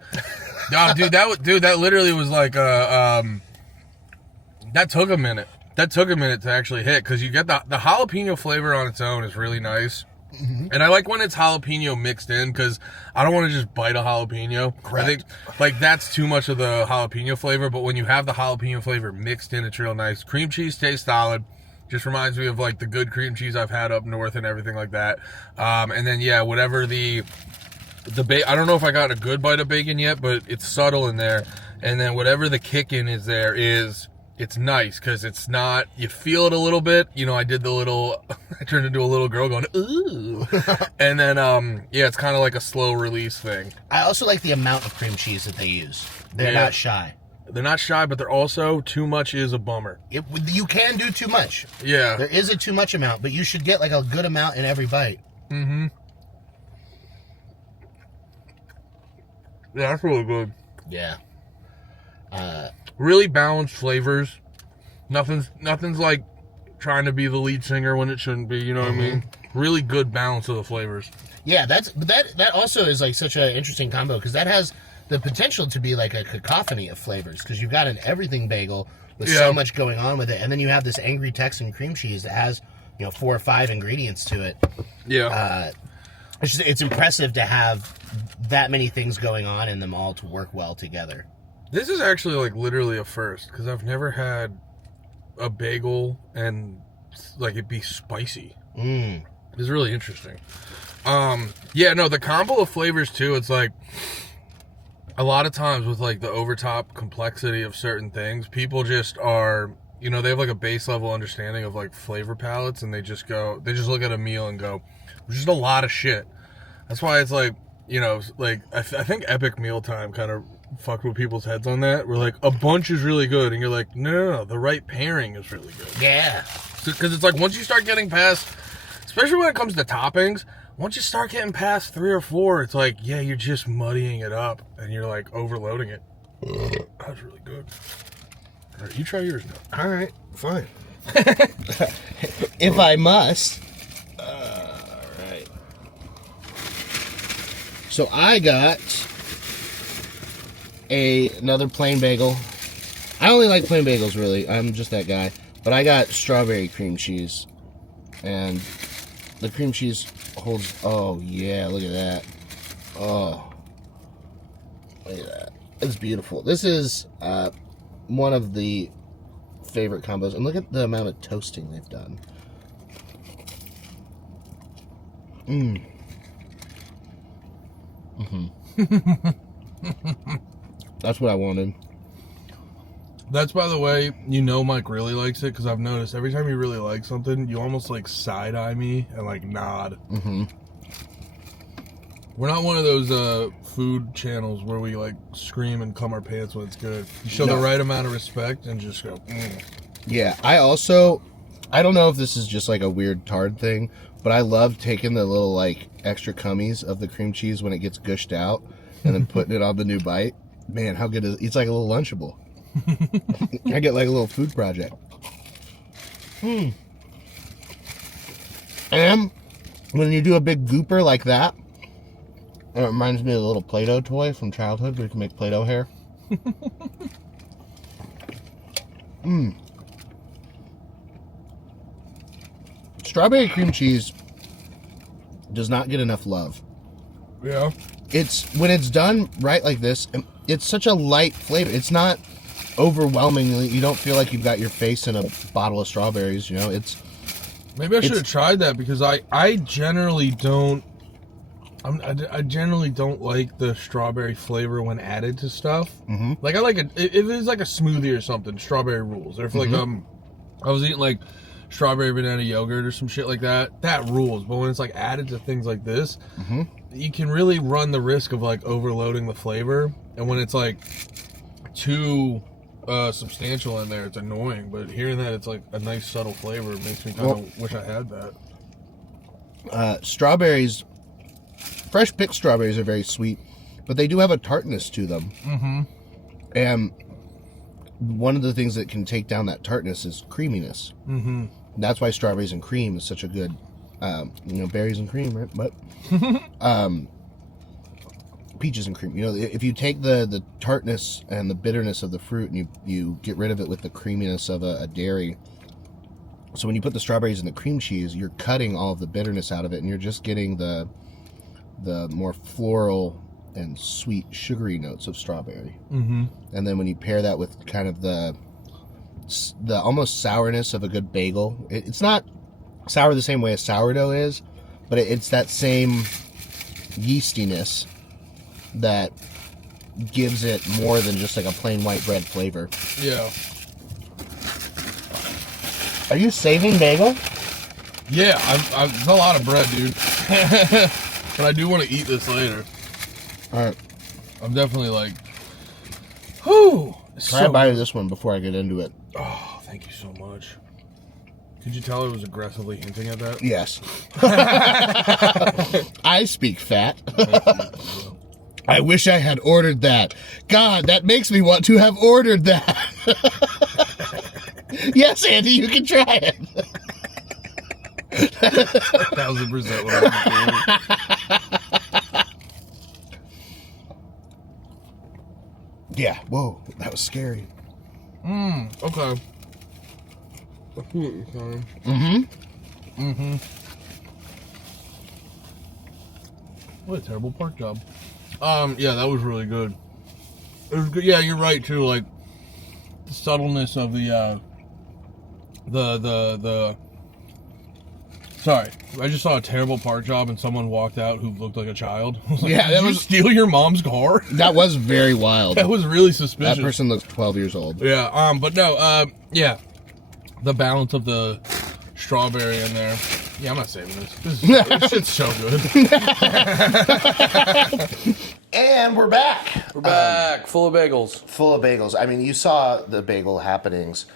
Oh, dude, that literally was like that took a minute. That took a minute to actually hit, because you get the jalapeno flavor on its own is really nice. And I like when it's jalapeno mixed in, because I don't want to just bite a jalapeno. Correct. I think like that's too much of the jalapeno flavor, but when you have the jalapeno flavor mixed in, it's real nice. Cream cheese tastes solid. Just reminds me of like the good cream cheese I've had up north and everything like that. And then yeah, whatever the I don't know if I got a good bite of bacon yet, but it's subtle in there. And then whatever the kick in is there is, it's nice, because it's not, you feel it a little bit. You know, I did the little, I turned into a little girl going, ooh. And then, yeah, it's kind of like a slow release thing. I also like the amount of cream cheese that they use. They're not shy. They're not shy, but they're also, too much is a bummer. You can do too much. Yeah. There is a too much amount, but you should get like a good amount in every bite. Yeah, that's really good. Yeah. Really balanced flavors. Nothing's like trying to be the lead singer when it shouldn't be, you know what I mean? Really good balance of the flavors. Yeah, that also is like such an interesting combo, because that has the potential to be like a cacophony of flavors, because you've got an everything bagel with so much going on with it, and then you have this Angry Texan cream cheese that has, 4 or 5 ingredients to it. Yeah. It's impressive to have that many things going on in them all to work well together. This is actually like literally a first, because I've never had a bagel and like it be spicy. It's really interesting. Yeah, no, the combo of flavors too, it's like a lot of times with like the overtop complexity of certain things, people just are, they have like a base level understanding of like flavor palettes, and they just look at a meal and go, there's just a lot of shit. That's why it's like, I think Epic Mealtime kind of fucked with people's heads on that. We're like, a bunch is really good, and you're like, no, the right pairing is really good. Yeah. Because it's like, once you start getting past, especially when it comes to toppings, once you start getting past 3 or 4, it's like, yeah, you're just muddying it up, and you're like overloading it. That was really good. All right, you try yours now. All right, fine. If I must. All right. So I got another plain bagel. I only like plain bagels, really. I'm just that guy. But I got strawberry cream cheese. And the cream cheese holds... Oh, yeah, look at that. Oh. Look at that. It's beautiful. This is one of the favorite combos. And look at the amount of toasting they've done. That's what I wanted. That's, by the way, Mike really likes it, because I've noticed every time you really like something, you almost, like, side-eye me and, like, nod. Mm-hmm. We're not one of those food channels where we, like, scream and cum our pants when it's good. You show the right amount of respect and just go, Yeah, I don't know if this is just, like, a weird tard thing, but I love taking the little, like, extra cummies of the cream cheese when it gets gushed out and then putting it on the new bite. Man, how good is it? It's like a little Lunchable. I get like a little food project. And when you do a big gooper like that, it reminds me of the little Play-Doh toy from childhood where you can make Play-Doh hair. Strawberry cream cheese does not get enough love. yeah. It's when it's done right like this, it's such a light flavor. It's not overwhelmingly, you don't feel like you've got your face in a bottle of strawberries, it's Maybe I should have tried that, because I generally don't I generally don't like the strawberry flavor when added to stuff. Mm-hmm. Like, I like it if it's like a smoothie or something, strawberry rules. Or if like I was eating like strawberry banana yogurt or some shit like that rules. But when it's like added to things like this, you can really run the risk of like overloading the flavor. And when it's like too substantial in there, it's annoying. But hearing that it's like a nice subtle flavor makes me kind of wish I had that. Strawberries, fresh picked strawberries are very sweet, but they do have a tartness to them. And one of the things that can take down that tartness is creaminess. That's why strawberries and cream is such a good berries and cream, right? But peaches and cream, if you take the tartness and the bitterness of the fruit and you get rid of it with the creaminess of a dairy, so when you put the strawberries in the cream cheese, you're cutting all of the bitterness out of it and you're just getting the more floral and sweet sugary notes of strawberry. And then when you pair that with kind of the almost sourness of a good bagel, it's not sour the same way as sourdough is, but it's that same yeastiness that gives it more than just like a plain white bread flavor. Yeah. Are you saving bagel? Yeah, it's a lot of bread, dude. But I do want to eat this later. All right. I'm definitely like, whew. Try a bite of this one before I get into it. Oh, thank you so much. Could you tell I was aggressively hinting at that? Yes. I speak fat. I wish I had ordered that. God, that makes me want to have ordered that. Yes, Andy, you can try it. 1,000% what I'm doing. Yeah, whoa, that was scary. Okay. What a terrible pork job. Yeah, that was really good. It was good. Yeah, you're right too. Like the subtleness of the Sorry, I just saw a terrible park job and someone walked out who looked like a child. I was like, Yeah, that did you was steal your mom's car. That was very wild. That was really suspicious. That person looks 12 years old. Yeah, but no, yeah, the balance of the strawberry in there. Yeah, I'm not saving this. This shit's so good. And we're back. We're back, full of bagels. Full of bagels. I mean, you saw the bagel happenings.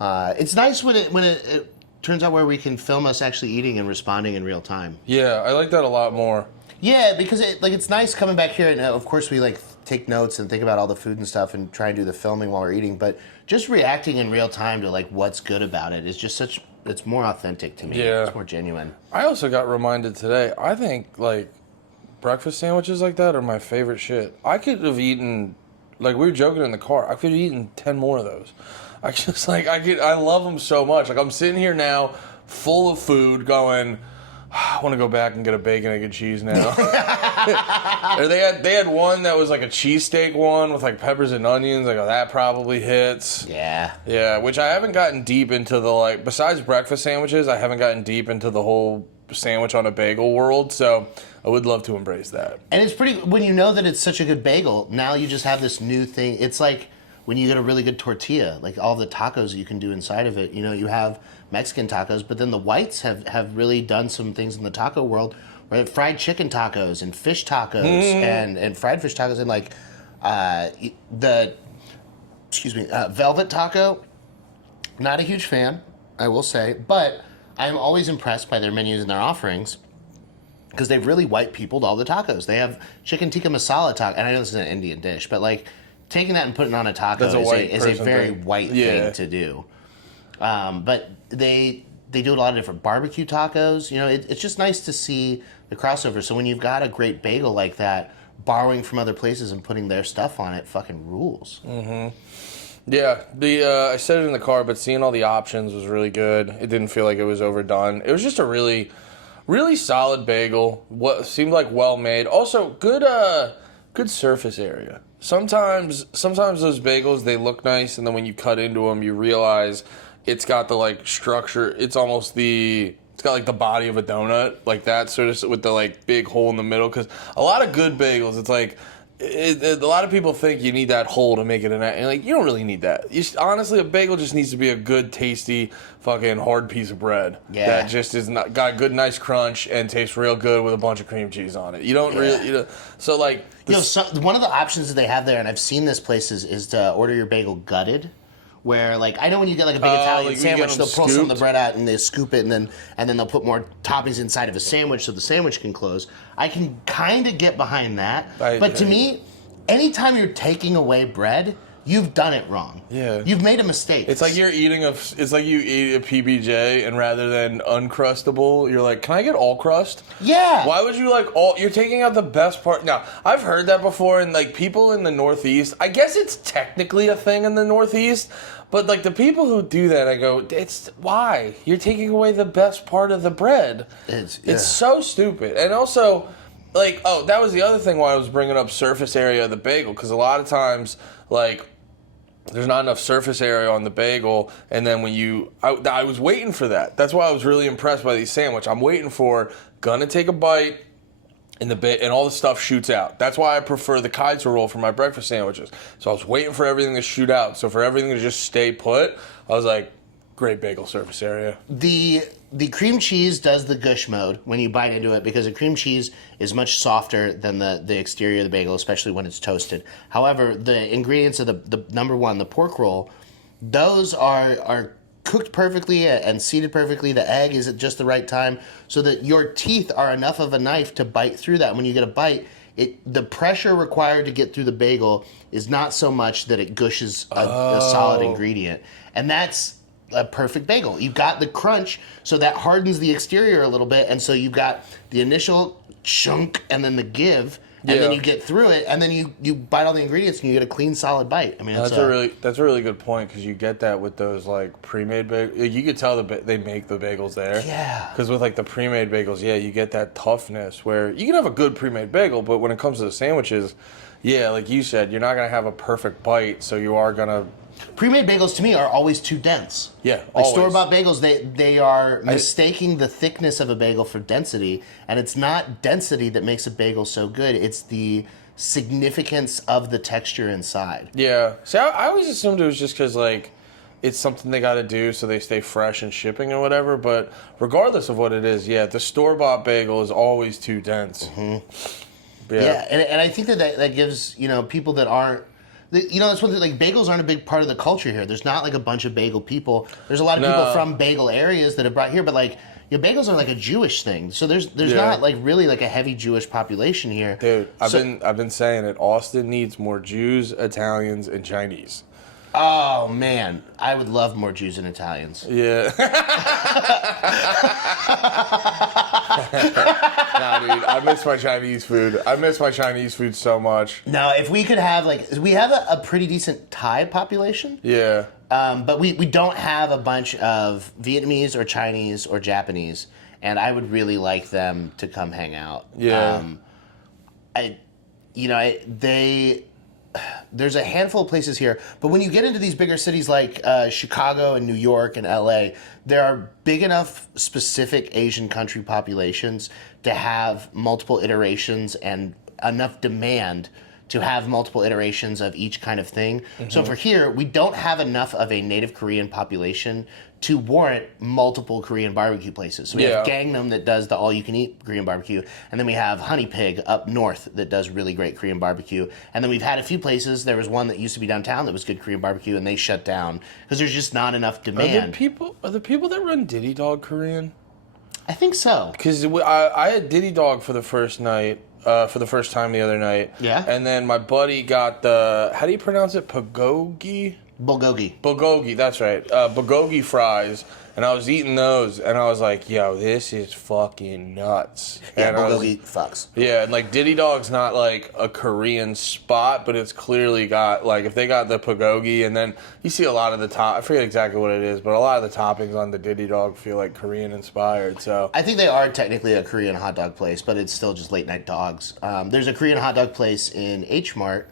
It's nice when it turns out where we can film us actually eating and responding in real time. Yeah, I like that a lot more. Yeah, because it's nice coming back here, and of course we take notes and think about all the food and stuff and try and do the filming while we're eating, but just reacting in real time to what's good about it is just it's more authentic to me. Yeah. It's more genuine. I also got reminded today, I think breakfast sandwiches like that are my favorite shit. I could have eaten, we were joking in the car, I could have eaten 10 more of those. I love them so much. I'm sitting here now full of food going, I want to go back and get a bacon, egg, and cheese now. Or they had one that was like a cheesesteak one with peppers and onions. That probably hits. Yeah. Yeah, which I haven't gotten deep into besides breakfast sandwiches, I haven't gotten deep into the whole sandwich on a bagel world. So I would love to embrace that. And it's pretty, when you know that it's such a good bagel, now you just have this new thing. It's like when you get a really good tortilla, like all the tacos you can do inside of it. You know, you have Mexican tacos, but then the whites have really done some things in the taco world, where fried chicken tacos and fish tacos and fried fish tacos and like velvet taco. Not a huge fan, I will say, but I'm always impressed by their menus and their offerings, because they've really white peopled all the tacos. They have chicken tikka masala taco, and I know this is an Indian dish, but like taking that and putting it on a taco is a very white thing to do. But they do a lot of different barbecue tacos. You know, it's just nice to see the crossover. So when you've got a great bagel like that, borrowing from other places and putting their stuff on it fucking rules. Mm-hmm. Yeah, I said it in the car, but seeing all the options was really good. It didn't feel like it was overdone. It was just a really, really solid bagel. What seemed like well made. Also, good surface area. Sometimes those bagels, they look nice, and then when you cut into them, you realize it's got the like structure. It's got like the body of a donut, like that, sort of with the like big hole in the middle. Because a lot of good bagels, it's like. A lot of people think you need that hole to make it and like you don't really need that. Honestly, a bagel just needs to be a good, tasty, fucking hard piece of bread that just is not got a good, nice crunch and tastes real good with a bunch of cream cheese on it. You don't really, so like. One of the options that they have there, and I've seen this places, is to order your bagel gutted. Where like I know when you get like a big Italian like sandwich, they'll pull some of the bread out and they scoop it, and then they'll put more toppings inside of a sandwich so the sandwich can close. I can kind of get behind that, but to me, anytime you're taking away bread, you've done it wrong. Yeah, you've made a mistake. It's like you eat a PBJ, and rather than uncrustable, you're like, can I get all crust? Yeah. Why would you like all? You're taking out the best part. Now, I've heard that before, and like people in the Northeast, I guess it's technically a thing in the Northeast, but like the people who do that, I go, it's why you're taking away the best part of the bread. It's so stupid, and also. Like, that was the other thing why I was bringing up surface area of the bagel, because a lot of times, like, there's not enough surface area on the bagel, and then when I was waiting for that. That's why I was really impressed by these sandwich. I'm waiting for, gonna take a bite, and all the stuff shoots out. That's why I prefer the Kaiser roll for my breakfast sandwiches. So I was waiting for everything to shoot out. So for everything to just stay put, I was like, great bagel surface area. The cream cheese does the gush mode when you bite into it, because the cream cheese is much softer than the exterior of the bagel, especially when it's toasted. However, the ingredients of the number one, the pork roll, those are cooked perfectly and seated perfectly. The egg is at just the right time so that your teeth are enough of a knife to bite through that. When you get a bite, the pressure required to get through the bagel is not so much that it gushes a solid ingredient. And that's a perfect bagel. You've got the crunch, so that hardens the exterior a little bit, and so you've got the initial chunk and then the give, and then you get through it, and then you bite all the ingredients and you get a clean, solid bite. I mean, that's a really good point, because you get that with those like pre-made bagels. You could tell they make the bagels there. Yeah. Because with like the pre-made bagels, you get that toughness where you can have a good pre-made bagel, but when it comes to the sandwiches, like you said, you're not gonna have a perfect bite, so you are gonna. Pre-made bagels to me are always too dense. Yeah, like always. Store-bought bagels, they are mistaking the thickness of a bagel for density, and it's not density that makes a bagel so good. It's the significance of the texture inside. Yeah. See, I always assumed it was just because like it's something they got to do so they stay fresh in shipping or whatever. But regardless of what it is, the store-bought bagel is always too dense. Mm-hmm. Yeah, and I think that gives people that aren't. That's one thing, like bagels aren't a big part of the culture here. There's not like a bunch of bagel people. There's a lot of people from bagel areas that have brought here, but like bagels are like a Jewish thing. So there's not like really like a heavy Jewish population here. Dude, I've been saying it. Austin needs more Jews, Italians, and Chinese. Oh man, I would love more Jews and Italians. Yeah. Nah, dude, I miss my Chinese food. I miss my Chinese food so much. Now, if we could have we have a pretty decent Thai population. Yeah. But we don't have a bunch of Vietnamese or Chinese or Japanese, and I would really like them to come hang out. Yeah. there's a handful of places here, but when you get into these bigger cities like Chicago and New York and LA, there are big enough specific Asian country populations to have multiple iterations and enough demand to have multiple iterations of each kind of thing. So for here, we don't have enough of a native Korean population to warrant multiple Korean barbecue places. So we have Gangnam that does the all-you-can-eat Korean barbecue, and then we have Honey Pig up north that does really great Korean barbecue. And then we've had a few places. There was one that used to be downtown that was good Korean barbecue, and they shut down because there's just not enough demand. Are the people that run Diddy Dog Korean? I think so. Because I had Diddy Dog for the first night. For the first time the other night. Yeah. And then my buddy got the, how do you pronounce it? Bulgogi? Bulgogi, that's right. Bulgogi fries. And I was eating those, and I was like, yo, this is fucking nuts. Yeah, and bulgogi fucks. Yeah, and like Diddy Dog's not like a Korean spot, but it's clearly got, like, if they got the bulgogi, and then you see a lot of the I forget exactly what it is, but a lot of the toppings on the Diddy Dog feel like Korean inspired, so. I think they are technically a Korean hot dog place, but it's still just late night dogs. There's a Korean hot dog place in H Mart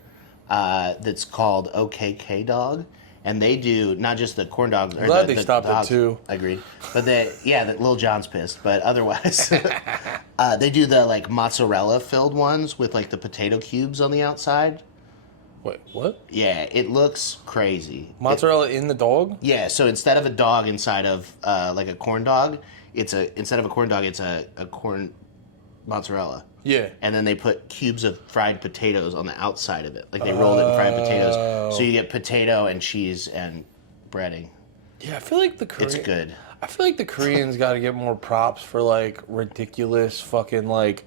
that's called OKK Dog. And they do not just the corn dogs. I'm glad they stopped it too. Agreed. But that Lil Jon's pissed. But otherwise, they do the like mozzarella filled ones with like the potato cubes on the outside. Wait, what? Yeah, it looks crazy. Mozzarella in the dog? Yeah, so instead of a dog inside of like a corn dog, instead of a corn dog, it's a corn mozzarella. Yeah. And then they put cubes of fried potatoes on the outside of it. Like they rolled it in fried potatoes. So you get potato and cheese and breading. Yeah, I feel like It's good. I feel like the Koreans got to get more props for like ridiculous fucking like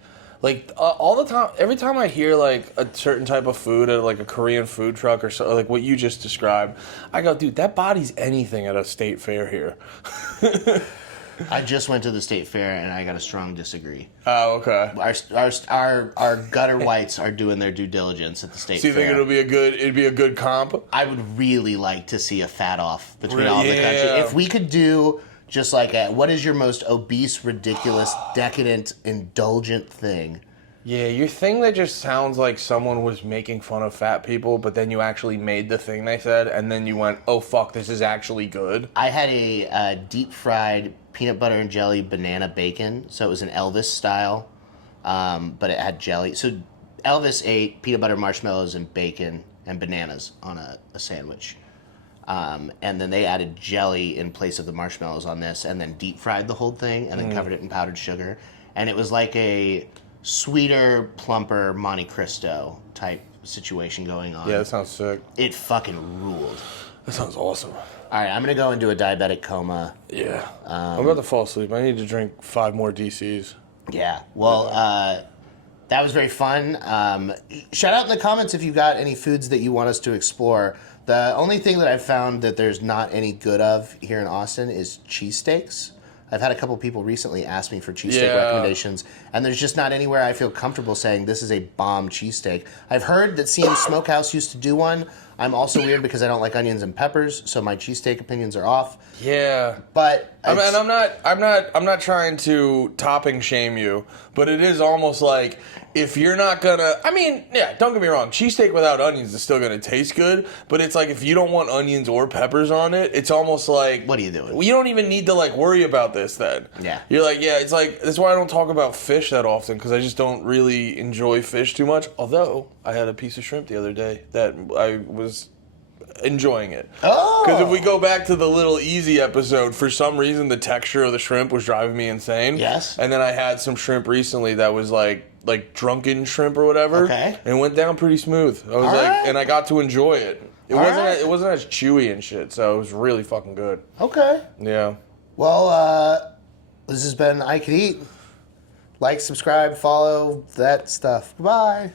all the time. Every time I hear like a certain type of food at like a Korean food truck or so, like what you just described, I go, dude, that body's anything at a state fair here. I just went to the state fair and I got a strong disagree. Oh, okay. Our gutter whites are doing their due diligence at the state fair. So you think it'd be a good comp? I would really like to see a fat off between all the country. Yeah. If we could do just like what is your most obese, ridiculous, decadent, indulgent thing? Yeah, your thing that just sounds like someone was making fun of fat people, but then you actually made the thing they said, and then you went, oh fuck, this is actually good. I had a deep fried peanut butter and jelly banana bacon, so it was an Elvis style, but it had jelly. So Elvis ate peanut butter, marshmallows, and bacon and bananas on a sandwich. And then they added jelly in place of the marshmallows on this, and then deep fried the whole thing, and then covered it in powdered sugar. And it was like a sweeter, plumper Monte Cristo type situation going on. Yeah, that sounds sick. It fucking ruled. That sounds awesome. All right, I'm going to go into a diabetic coma. Yeah. I'm about to fall asleep. I need to drink 5 more DCs. Yeah. Well, that was very fun. Shout out in the comments if you got any foods that you want us to explore. The only thing that I've found that there's not any good of here in Austin is cheesesteaks. I've had a couple people recently ask me for cheesesteak recommendations, and there's just not anywhere I feel comfortable saying this is a bomb cheesesteak. I've heard that CM Smokehouse used to do one. I'm also weird because I don't like onions and peppers, so my cheesesteak opinions are off. Yeah, but I'm not trying to topping shame you, but it is almost like if you're not gonna. I mean, yeah, don't get me wrong. Cheesesteak without onions is still gonna taste good, but it's like if you don't want onions or peppers on it, it's almost like what are you doing? You don't even need to like worry about this then. Yeah, you're like it's like that's why I don't talk about fish that often because I just don't really enjoy fish too much. Although I had a piece of shrimp the other day that I was enjoying it. Oh! Because if we go back to the Little Easy episode, for some reason the texture of the shrimp was driving me insane. Yes. And then I had some shrimp recently that was like drunken shrimp or whatever. Okay. And it went down pretty smooth. I was and I got to enjoy it. It wasn't as chewy and shit, so it was really fucking good. Okay. Yeah. Well, this has been I Could Eat. Like, subscribe, follow, that stuff. Bye.